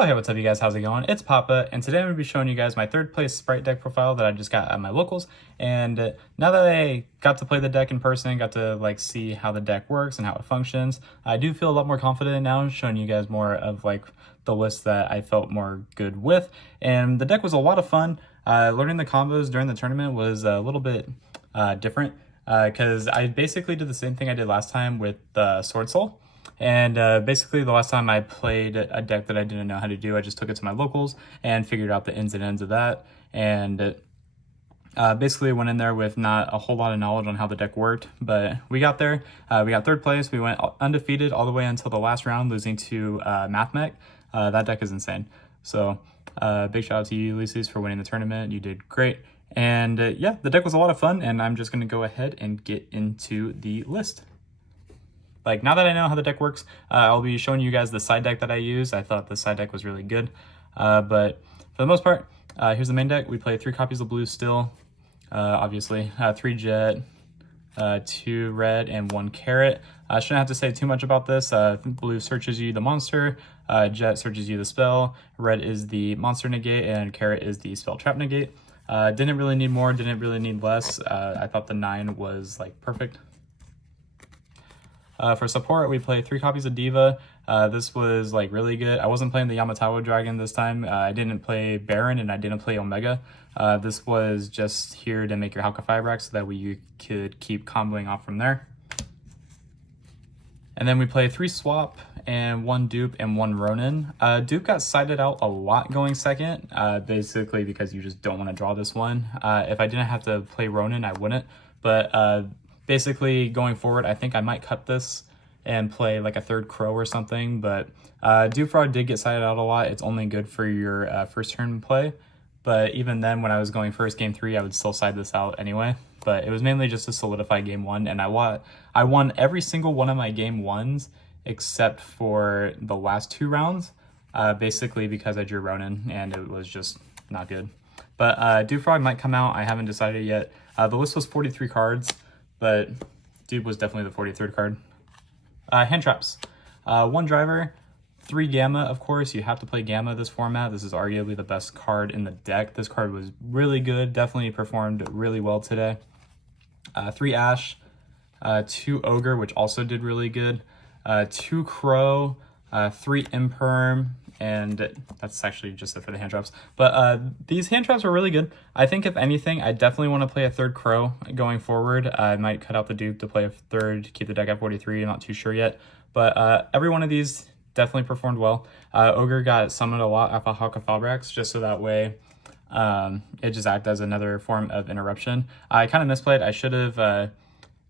Oh, hey, what's up, you guys? How's it going? It's Papa, and today I'm going to be showing you guys my third place Spright deck profile that I just got at my locals. And now that I got to play the deck in person, got to see how the deck works and how it functions, I do feel a lot more confident now, showing you guys more of the list that I felt more good with. And the deck was a lot of fun. Learning the combos during the tournament was a little bit different because I basically did the same thing I did last time with Sword Soul. And basically the last time I played a deck that I didn't know how to do, I just took it to my locals and figured out the ins and ends of that. And basically went in there with not a whole lot of knowledge on how the deck worked, but we got there. We got third place. We went undefeated all the way until the last round, losing to Mathmech. That deck is insane. So big shout out to you, Ulysses, for winning the tournament. You did great. And yeah, the deck was a lot of fun, and I'm just going to go ahead and get into the list. Now that I know how the deck works, I'll be showing you guys the side deck that I use. I thought the side deck was really good. But for the most part, here's the main deck. We play 3 copies of blue still, obviously. 3 jet, 2 red, and 1 carrot. I shouldn't have to say too much about this. Blue searches you the monster, jet searches you the spell, red is the monster negate, and carrot is the spell trap negate. Didn't really need more, didn't really need less. I thought the 9 was perfect. For support, we play 3 copies of Diva. This was really good. I wasn't playing the Yamatawa Dragon this time. I didn't play Baron and I didn't play Omega. This was just here to make your Halka Fibrax so that you could keep comboing off from there. And then we play 3 swap and 1 dupe and 1 Ronin. Dupe got sided out a lot going second, basically because you just don't want to draw this one. If I didn't have to play Ronin, I wouldn't. But basically, going forward, I think I might cut this and play a 3rd Crow or something, but Dupe Frog did get sided out a lot. It's only good for your first turn play, but even then, when I was going first game 3, I would still side this out anyway. But it was mainly just to solidify game 1, and I won every single one of my game 1s except for the last 2 rounds, basically because I drew Ronin, and it was just not good. But Dupe Frog might come out. I haven't decided yet. The list was 43 cards. But Dupe was definitely the 43rd card. Hand traps. 1 driver, 3 gamma, of course. You have to play gamma this format. This is arguably the best card in the deck. This card was really good. Definitely performed really well today. 3 ash, 2 ogre, which also did really good. 2 crow, 3 imperm, and that's actually just it for the hand traps. But these hand traps were really good. I think if anything, I definitely want to play a 3rd crow going forward. I might cut out the dupe to play a 3rd, keep the deck at 43. I'm not too sure yet. But every one of these definitely performed well. Ogre got summoned a lot off of Halka Fibrax, just so that way it just acted as another form of interruption. I kind of misplayed. I should have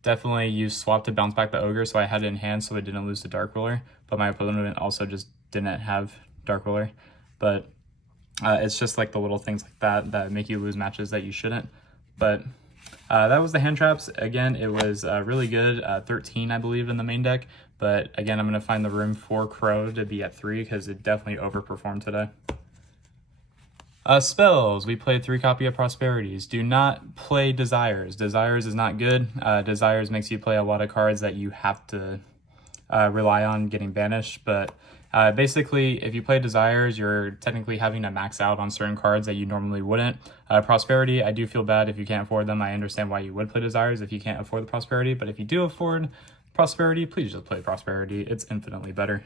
definitely used swap to bounce back the ogre so I had it in hand so I didn't lose to Dark Ruler. But my opponent also just didn't have Dark Ruler. But it's just the little things that make you lose matches that you shouldn't. But that was the hand traps. Again, it was really good. 13, I believe, in the main deck. But again, I'm going to find the room for Crow to be at 3 because it definitely overperformed today. Spells. We played 3 copy of Prosperities. Do not play Desires. Desires is not good. Desires makes you play a lot of cards that you have to rely on getting banished. But basically, if you play Desires, you're technically having to max out on certain cards that you normally wouldn't. Prosperity, I do feel bad if you can't afford them. I understand why you would play Desires if you can't afford the Prosperity. But if you do afford Prosperity, please just play Prosperity. It's infinitely better.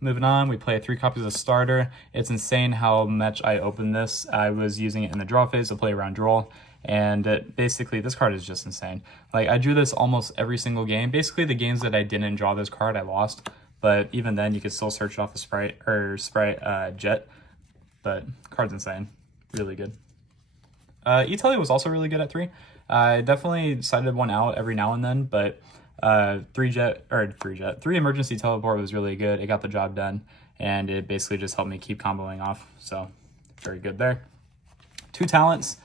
Moving on, we play 3 copies of Starter. It's insane how much I opened this. I was using it in the draw phase to play around draw, and basically this card is just insane. I drew this almost every single game. Basically the games that I didn't draw this card, I lost, but even then you could still search off the Spright jet. But card's insane, really good. E-Tele was also really good at 3. I definitely sided one out every now and then, but 3 emergency teleport was really good. It got the job done, and it basically just helped me keep comboing off, so very good there. 2 talents.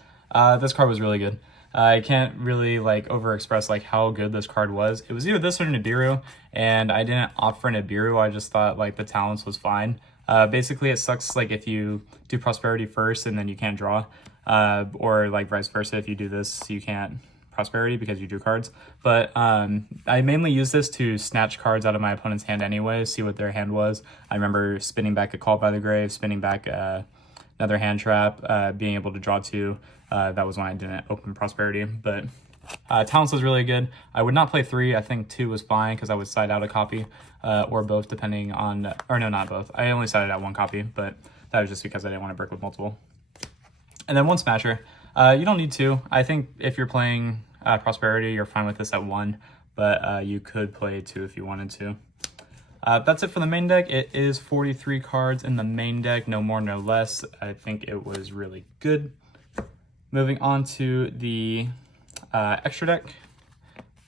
This card was really good. I can't really overexpress how good this card was. It was either this or Nibiru, and I didn't opt for Nibiru. I just thought the talents was fine. Basically it sucks if you do Prosperity first and then you can't draw, or vice versa. If you do this, you can't prosperity because you drew cards. But I mainly use this to snatch cards out of my opponent's hand anyway, see what their hand was. I remember spinning back a Call by the Grave, spinning back another hand trap, being able to draw 2. That was when I didn't open prosperity. But Talents was really good. I would not play 3. I think 2 was fine because I would side out a copy or both depending on, or no, not both. I only sided out 1 copy, but that was just because I didn't want to brick with multiple. And then 1 Smasher. You don't need 2. I think if you're playing Prosperity, you're fine with this at 1, but you could play 2 if you wanted to. That's it for the main deck. It is 43 cards in the main deck, no more, no less. I think it was really good. Moving on to the extra deck.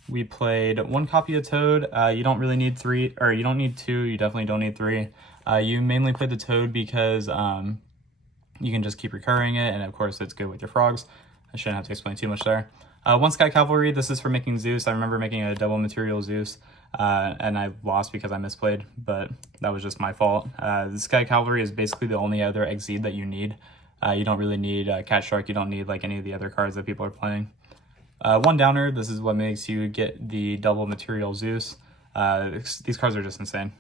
We played 1 copy of Toad. You don't really need 3, or you don't need 2. You definitely don't need 3. You mainly played the Toad because you can just keep recurring it, and of course it's good with your frogs. I shouldn't have to explain too much there. 1 Sky Cavalry, this is for making Zeus. I remember making a double material Zeus, and I lost because I misplayed, but that was just my fault. The Sky Cavalry is basically the only other Exceed that you need. You don't really need Cat Shark, you don't need like any of the other cards that people are playing. 1 Downer, this is what makes you get the double material Zeus. These cards are just insane.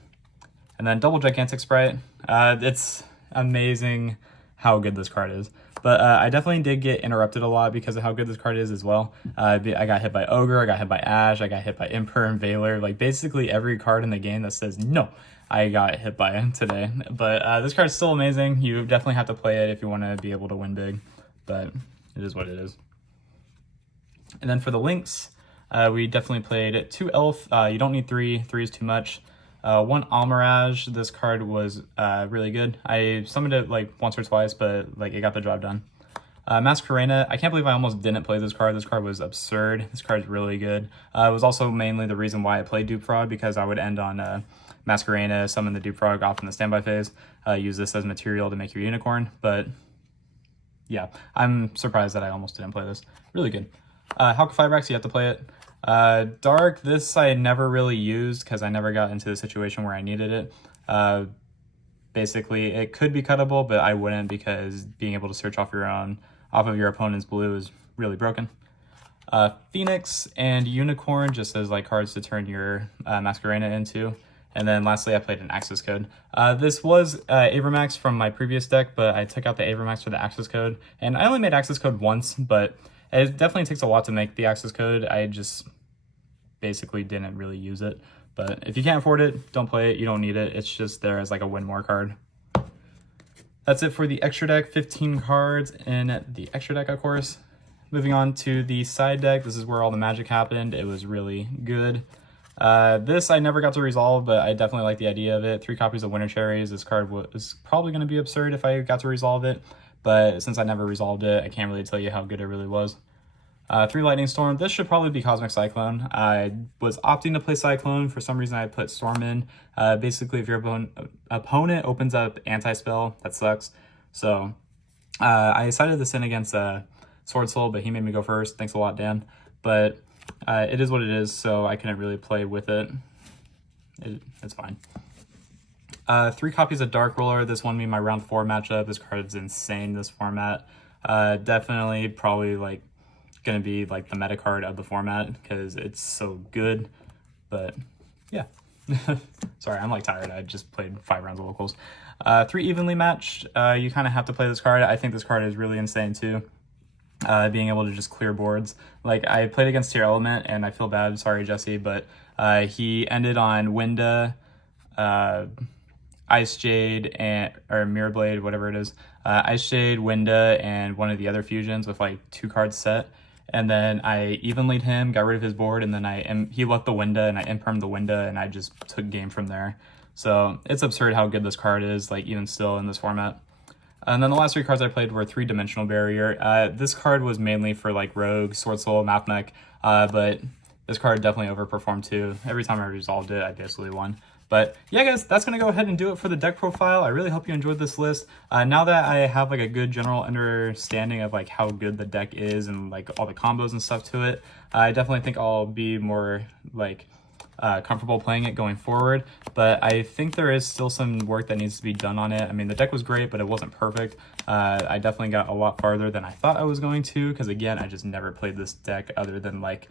And then double Gigantic Spright. It's amazing how good this card is. But I definitely did get interrupted a lot because of how good this card is as well. I got hit by Ogre, I got hit by Ash, I got hit by Imper and Veiler. Like basically every card in the game that says no, I got hit by it today. But this card is still amazing. You definitely have to play it if you want to be able to win big. But it is what it is. And then for the links, we definitely played 2 Elf. You don't need 3. 3 is too much. 1 Almirage. This card was really good. I summoned it like once or twice, but like it got the job done. Masquerena. I can't believe I almost didn't play this card. This card was absurd. This card is really good. It was also mainly the reason why I played Dupe Frog, because I would end on Masquerena, summon the Dupe Frog off in the standby phase, use this as material to make your unicorn. But yeah, I'm surprised that I almost didn't play this. Really good. Halka Fibrax, you have to play it. Dark, this I never really used because I never got into the situation where I needed it. Basically, it could be cuttable, but I wouldn't because being able to search off of your opponent's blue is really broken. Phoenix and Unicorn just as like cards to turn your Masquerena into. And then lastly, I played an Access Code. This was Abramax from my previous deck, but I took out the Abramax for the Access Code. And I only made Access Code once, but it definitely takes a lot to make the Access Code. I just basically didn't really use it. But if you can't afford it, don't play it. You don't need it. It's just there as like a win more card. That's it for the extra deck. 15 cards in the extra deck, of course. Moving on to the side deck. This is where all the magic happened. It was really good. This I never got to resolve, but I definitely like the idea of it. 3 copies of Winter Cherries. This card was probably going to be absurd if I got to resolve it. But since I never resolved it, I can't really tell you how good it really was. 3 Lightning Storm. This should probably be Cosmic Cyclone. I was opting to play Cyclone. For some reason, I put Storm in. Basically, if your opponent opens up Anti-Spell, that sucks. So I decided this in against Sword Soul, but he made me go first. Thanks a lot, Dan. But it is what it is, so I couldn't really play with it. It's fine. 3 copies of Dark Roller. This won me my round 4 matchup. This card is insane, this format. Definitely probably like gonna be like the meta card of the format because it's so good. But yeah. Sorry, I'm like tired. I just played 5 rounds of locals. 3 evenly matched. You kind of have to play this card. I think this card is really insane too. Being able to just clear boards. Like I played against Tier Element and I feel bad, sorry Jesse, but he ended on Winda, Ice Jade, or Mirror Blade, whatever it is. Ice Jade, Winda, and one of the other fusions with like 2 cards set. And then I evenly'd him, got rid of his board, and then he left the Winda and I impermed the Winda and I just took game from there. So it's absurd how good this card is, like even still in this format. And then the last 3 cards I played were 3 Dimensional Barrier. This card was mainly for like Rogue, Sword Soul, Mouth Mech, but this card definitely overperformed too. Every time I resolved it, I basically won. But yeah, guys, that's going to go ahead and do it for the deck profile. I really hope you enjoyed this list. Now that I have like a good general understanding of like how good the deck is and like all the combos and stuff to it, I definitely think I'll be more like comfortable playing it going forward, but I think there is still some work that needs to be done on it. I mean, the deck was great, but it wasn't perfect. I definitely got a lot farther than I thought I was going to, because again, I just never played this deck other than like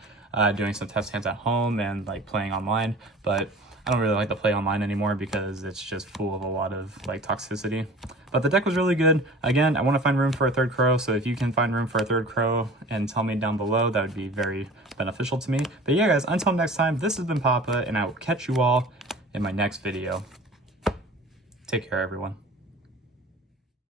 doing some test hands at home and like playing online, but I don't really like to play online anymore because it's just full of a lot of like toxicity. But the deck was really good. Again, I want to find room for a third crow, so if you can find room for a third crow and tell me down below, that would be very beneficial to me. But yeah, guys, until next time, this has been Papa, and I will catch you all in my next video. Take care, everyone.